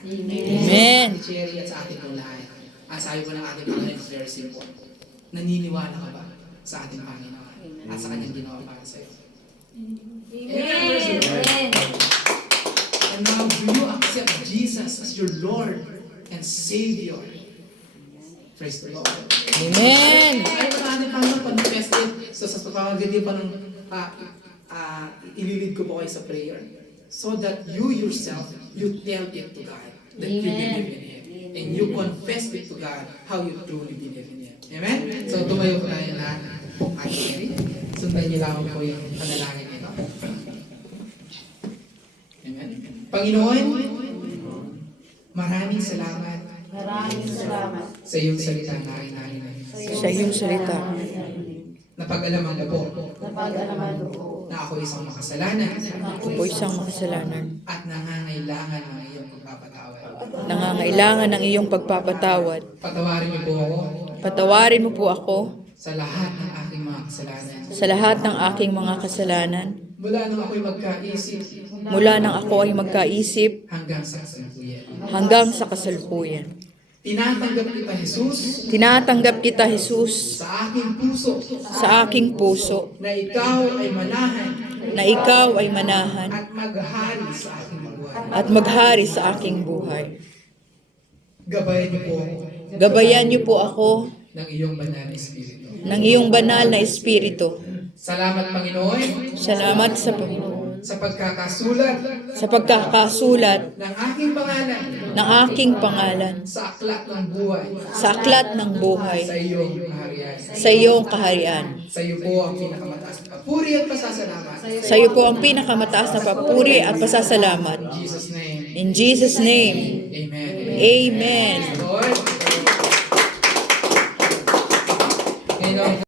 Amen. Ni Cherry at sa ating pong lahat. Ang sabi po ng ating Panginoon is very simple. Naniniwala ka ba sa ating Panginoon at sa kanyang ginawa para sa iyo? Amen. And now, do you accept Jesus as your Lord and Savior? Praise the Lord. Amen. Ay, ating Panginoon, confess it. So, sa pagkakagadi pa ng ililid ko po kayo sa prayer. So that you yourself, you tell it to God that you believe in Him. And you confess it to God how you truly believe in Him. Amen? So, tumayo po tayo na actually. Sundan niyo lang po yung panalangin nito. Amen? Panginoon, maraming salamat Maraming salamat sa iyong salita na aking Sa iyong salita. Napag-alaman ko po napag-alaman ko na ako isang makasalanan Ako po isang makasalanan. at nangangailangan ng iyong pagpapatawad. Nangangailangan ng iyong pagpapatawad. Patawarin niyo po ako Patawarin mo po ako sa lahat ng aking mga kasalanan. sa lahat ng aking mga kasalanan. Mula nung ako'y magkaisip Mula nang ako ay magkaisip hanggang sa kasalukuyan. hanggang sa kasalukuyan. Tinatanggap kita, Jesus, Tinatanggap kita, Jesus, sa aking puso sa aking puso na ikaw ay manahan na ikaw ay manahan at maghari sa aking buhay. at maghari sa aking buhay. Gabayan niyo po ako Gabayan niyo po ako ng iyong banal na Espiritu. ng iyong banal na Espiritu. Salamat, Panginoon, Salamat sa Panginoon sa pagkakasulat sa pagkakasulat ng aking pangalan ng aking pangalan sa aklat ng buhay sa aklat ng buhay sa iyong kaharian. sa iyong kaharian. Sa iyo po ang pinakamataas na papuri at pasasalamat. Sa iyo po ang pinakamataas na papuri at pasasalamat. In Jesus' name, In Jesus' name, Amen. Amen. Lord, ngayon